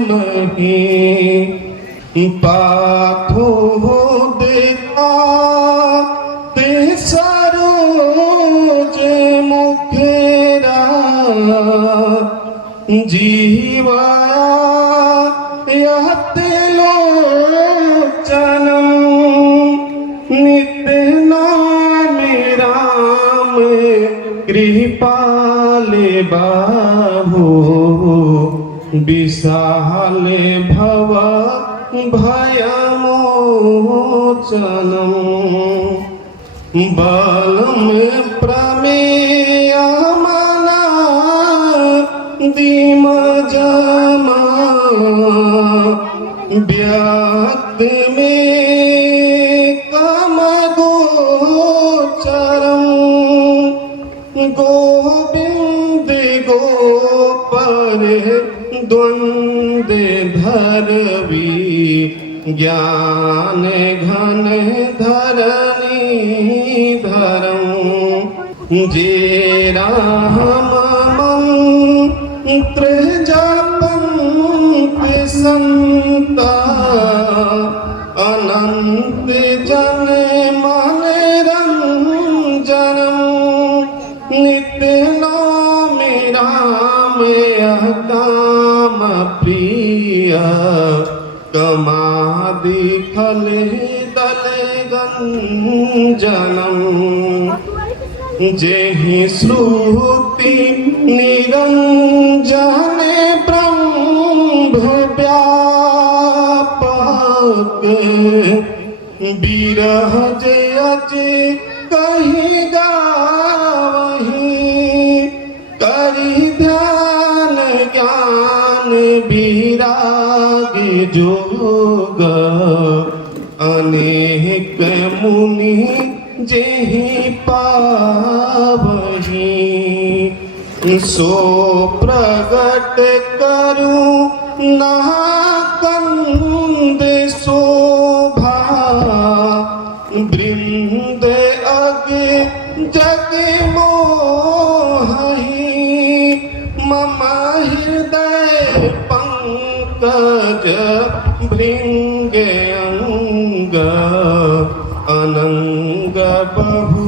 मही पाथो देखा ते सरोज मुखेरा जीवाया यहते लोचनम नित्य नाम राम कृपाले बाहु विशाल भव भयमोचनम बलम प्रमेय मना दीम जमा व्यक्त में कम गोचरम गोविंद गोपर द्वंद धरवी ज्ञान घन धरणी धरम जे राम मंत्र जपंत संता अनंत जन मन रंजनम नित्य नाम राम काम प्रिय कमादि फल दल गंजनम जेहि श्रुति निरंजन ब्रह्म व्यापक बिरह जय कहीं गावही करी ध्यान ज्ञान विराग जोग अनेक मुनि जेहि पावही सो प्रगट करू नाकंद शोभा वृंद अग जग मोहि मम हृदय पंकज भृंग अंग अनंग बहु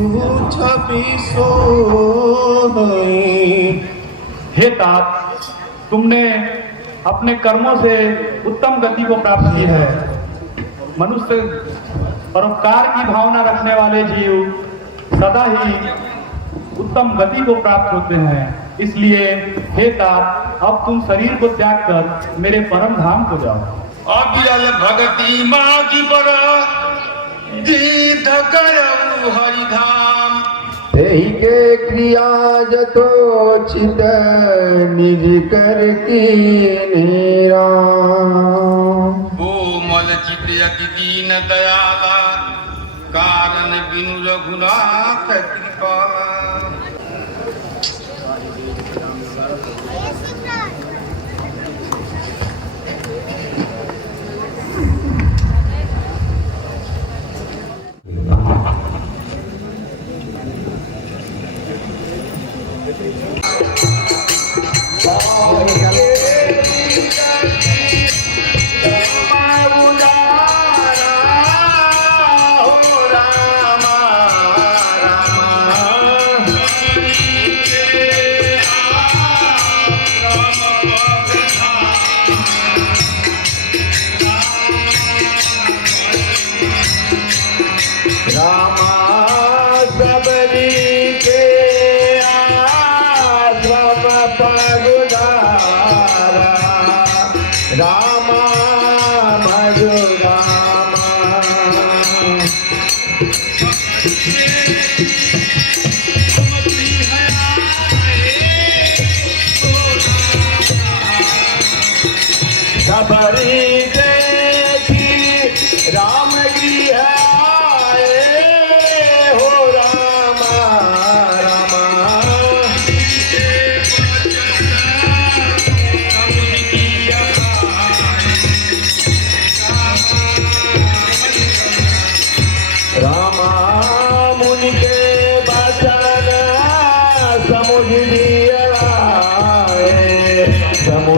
छवि सोहै। हे तात, तुमने अपने कर्मों से उत्तम गति को प्राप्त की है। मनुष्य परोपकार की भावना रखने वाले जीव सदा ही उत्तम गति को प्राप्त होते हैं। इसलिए हे तात, अब तुम शरीर को त्याग कर मेरे परम धाम को जाओ। अविरल भगति मागी पर दीध गयऊ हरिधाम यही के क्रिया जतोचित निज कर की कोमल चित अति दीन दयाला कारण बिनु रघुनाथ कृपाला।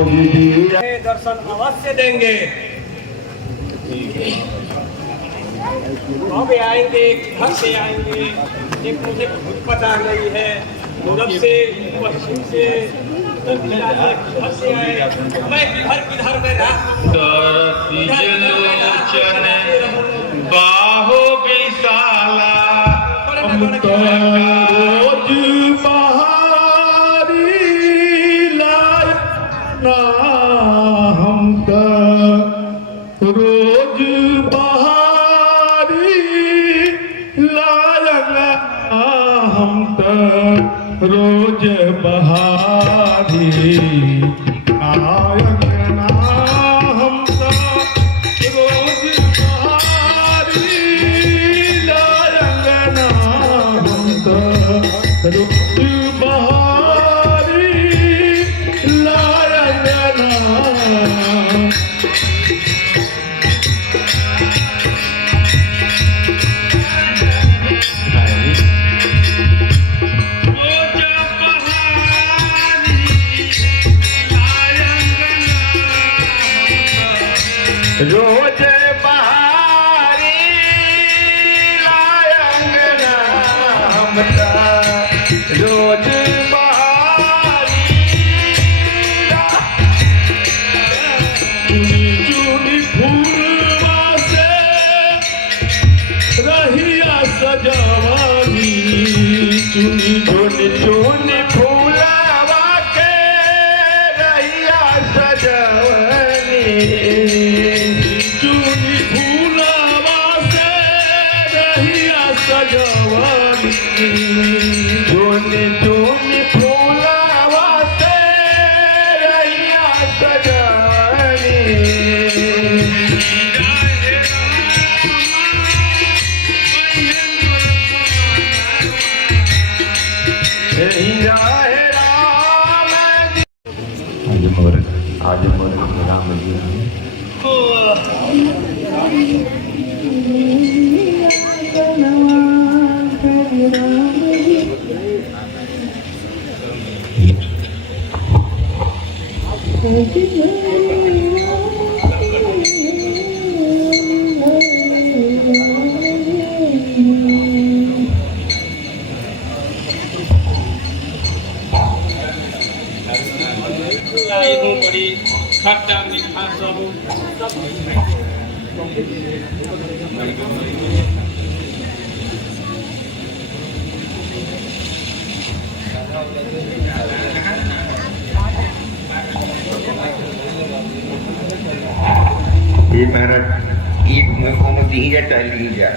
दर्शन अवश्य देंगे। कब आएंगे, घर से आएंगे, ये मुझे खुद पता नहीं है। पूरब से, पश्चिम से, घर से आए, मैं किधर में बाहो विशाला रोज बहारी लायना हम रोज बहारी लायना हम रोज बहारी आयना हम रोज बहारी लायना हम रोज बहारी लायना रोज बहारी लायंगना हमता रोज बहारी चुनी चुनी फूलवा से रहिया सजवानी चुनी चुनी चुनी फूलवा के रहिया सजवानी चुनी फूलवा से रहिया सजवानी चुनी चुनी फूलवा से रहिया सजवानी हीरा है राम आज मोर राम जी लाई हूँ बड़ी खट्टा मीठा सब ये महाराज एक मुँह दी जा टहल ली जा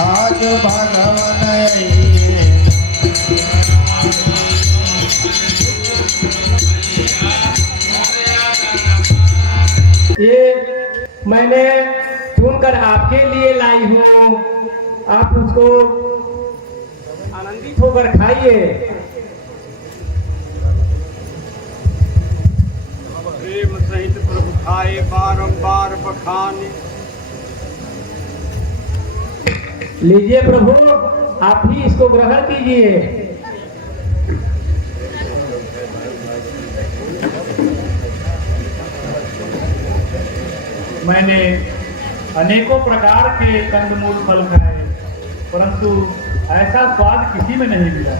आज भगवान ये मैंने चुनकर आपके लिए लाई हूँ, आप उसको आनंदित होकर खाइए। प्रेम सहित प्रभु खाए बारंबार बखाने। लीजिए प्रभु, आप ही इसको ग्रहण कीजिए। मैंने अनेकों प्रकार के कंदमूल फल खाए, परंतु ऐसा स्वाद किसी में नहीं मिला।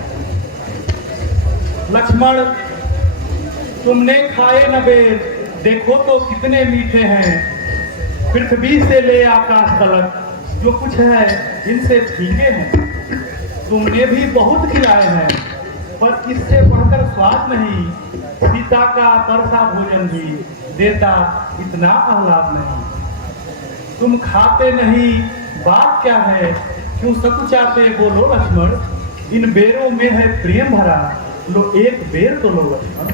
लक्ष्मण, तुमने खाए न वेद, देखो तो कितने मीठे हैं। पृथ्वी से ले आकाश तलक जो कुछ है इनसे फीके हैं। तुमने भी बहुत खिलाए हैं, पर इससे बढ़कर स्वाद नहीं। सीता का परसा भोजन भी देता इतना आह्लाद नहीं। तुम खाते नहीं, बात क्या है, क्यों सकुचाते बोलो लक्ष्मण। इन बेरों में है प्रेम भरा, लो एक बेर तो लो लक्ष्मण।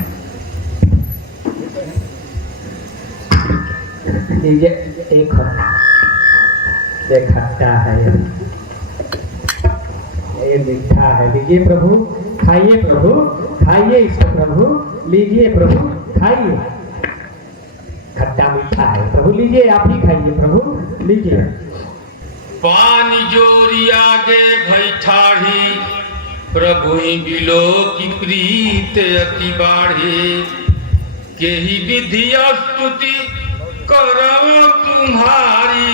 एक खट्टा है, ये मीठा है, लीजिए प्रभु खाइए, प्रभु खाइए, इसको प्रभु लीजिए, प्रभु खाइए। खट्टा मीठा है, प्रभु लीजिए, आप ही खाइए, प्रभु लीजिए। पानी जोरी आगे भई ठाढ़ी, प्रभु ही बिलो की प्रीत अति बाढ़ी। के ही विधि स्तुति करो तुम्हारी,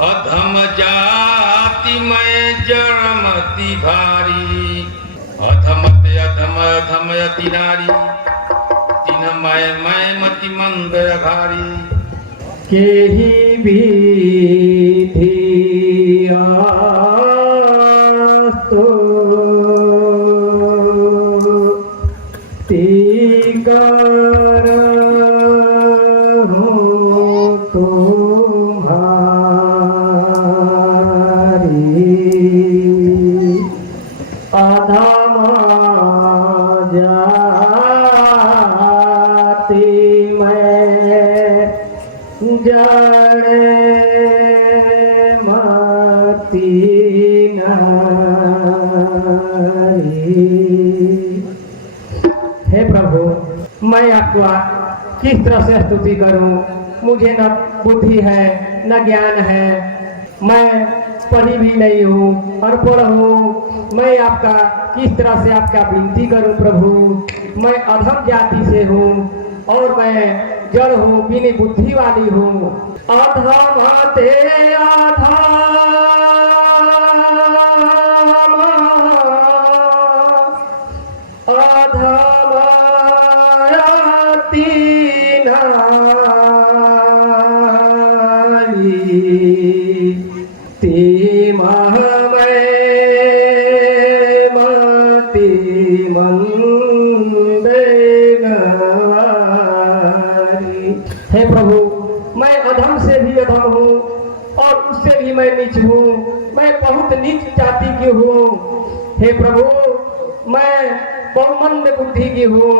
अधम जाति मैं जड़मति भारी। अधमत अधम अधम अति नारी, तिन मैं मति मंद अघारी। के ही विधि मैं आपका किस तरह से स्तुति करूं। मुझे न बुद्धि है न ज्ञान है, मैं पढ़ी भी नहीं हूँ, अनपढ़ हूँ। मैं आपका किस तरह से आपका विनती करूं प्रभु। मैं अधम जाति से हूँ और मैं जड़ हूँ, बिनी बुद्धि वाली हूँ। अधम ते हे प्रभु, मैं अधम से भी अधम हूँ और उससे भी मैं नीच हूँ। मैं बहुत नीच जाति की हूँ। हे प्रभु, मैं बहुमंद बुद्धि की हूँ।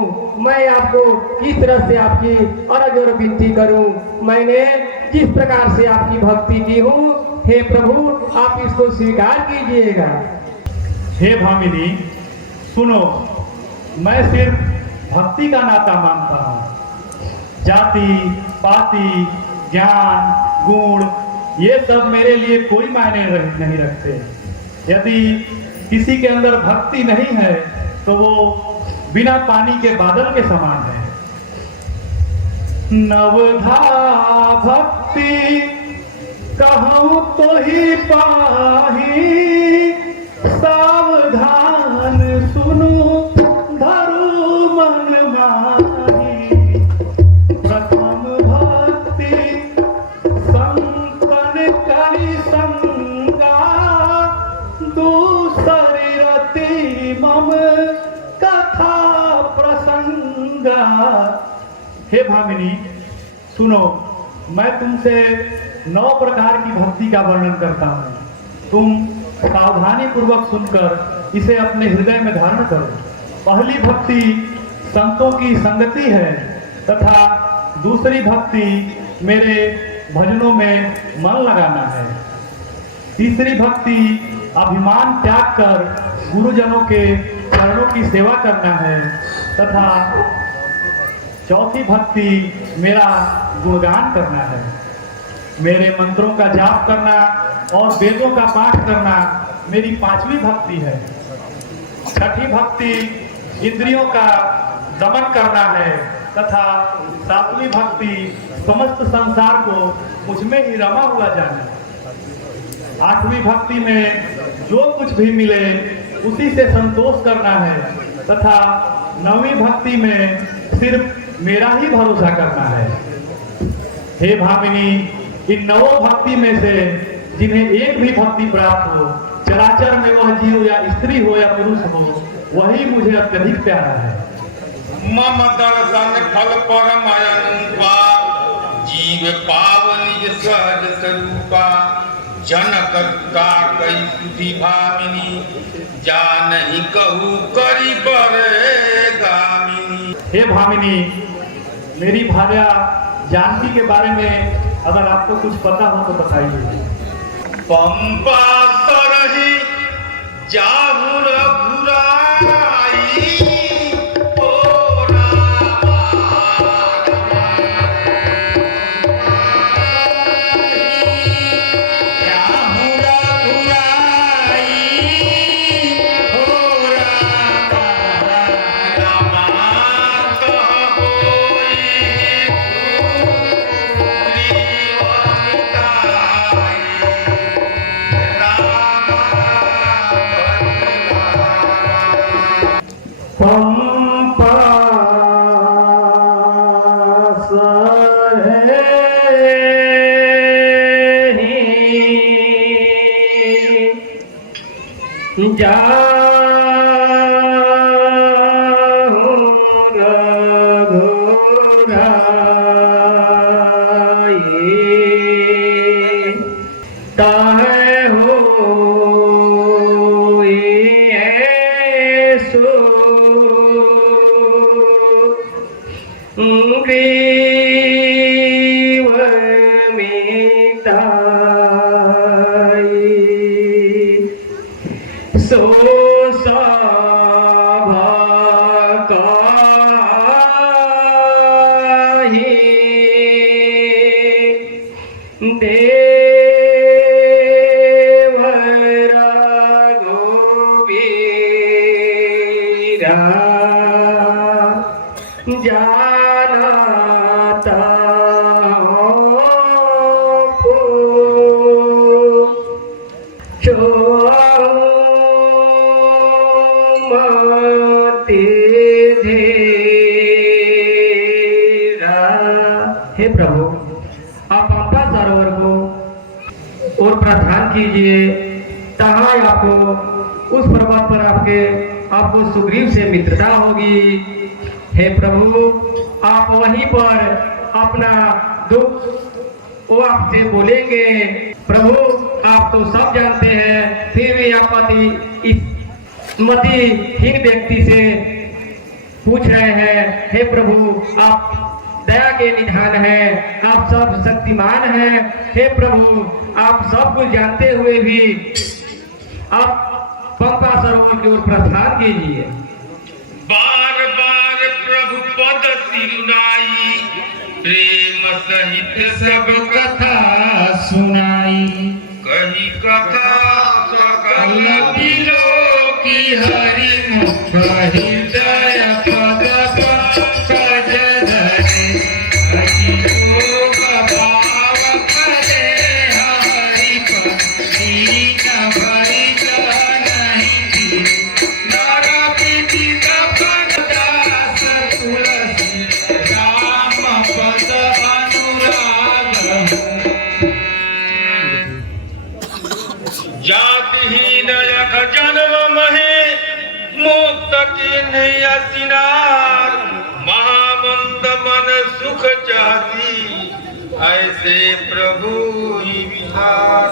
मैं आपको किस तरह से आपकी अर्ज और विनती करूँ। मैंने किस प्रकार से आपकी भक्ति की हूँ, हे प्रभु आप इसको स्वीकार कीजिएगा। हे भामिनी सुनो, मैं सिर्फ भक्ति का नाता मानता हूँ। जाति पाति ज्ञान गुण ये सब मेरे लिए कोई मायने नहीं रखते। यदि किसी के अंदर भक्ति नहीं है तो वो बिना पानी के बादल के समान है। नवधा भक्ति कहूँ तो ही पाही, सावधान सुनो धरू मन माही। प्रथम भक्ति संतन करी संगा, दूसरी रति मम कथा प्रसंगा। हे भामिनी सुनो, मैं तुमसे 9 प्रकार की भक्ति का वर्णन करता हूँ। तुम सावधानी पूर्वक सुनकर इसे अपने हृदय में धारण करो। पहली भक्ति संतों की संगति है तथा दूसरी भक्ति मेरे भजनों में मन लगाना है। तीसरी भक्ति अभिमान त्याग कर गुरुजनों के चरणों की सेवा करना है तथा चौथी भक्ति मेरा गुणगान करना है। मेरे मंत्रों का जाप करना और वेदों का पाठ करना मेरी 5वीं भक्ति है। छठी भक्ति इंद्रियों का दमन करना है तथा 7वीं भक्ति समस्त संसार को मुझमें ही रमा हुआ जाना। 8वीं भक्ति में जो कुछ भी मिले उसी से संतोष करना है तथा 9वीं भक्ति में सिर्फ मेरा ही भरोसा करना है। हे भामिनी, इन 9 भक्ति में से जिन्हें एक भी भक्ति प्राप्त हो, चराचर में वह जीव या स्त्री हो या पुरुष हो, वही मुझे अत्यधिक प्यारा है। मम दर्शन फल परम अनुपा जीव पाव निज सहज स्वरूपा जनक का कई सुधि भामिनी जा नहीं कहू करी बरे गामिनी। हे भामिनी, मेरी भार्या जानकी के बारे में अगर आपको कुछ पता हो तो बताइए। पंपा तरही जाहु रघुराई हे प्रभु, आप पंपा सरोवर को और प्रस्थान कीजिए। तहाँ आपको उस पर्वत पर आपको सुग्रीव से मित्रता होगी। हे प्रभु, आप वहीं पर अपना दुख वो आपसे बोलेंगे। प्रभु, आप तो सब जानते हैं, फिर भी आप इस मतिहीन व्यक्ति से पूछ रहे हैं। हे प्रभु, आप दया के निधान है, आप सब शक्तिमान हैं। हे प्रभु, आप सब कुछ जानते हुए भी आप पंपा सरोवर की ओर प्रस्थान कीजिए। बार बार प्रभु पद सिरुनाई प्रेम सहित सब कथा सुनाई कही कथा सकल दिलों की हरि मुख हृदय पद पंकज धरे अजियोग भाव करे हरि पति न भरि नहीं नर विधि दास तुलसी राम पद अनुराग जातिहीन यख जन्म महे मुक्त किन्ह असिनार महामंद मन सुख चाहती ऐसे प्रभु ही विहार।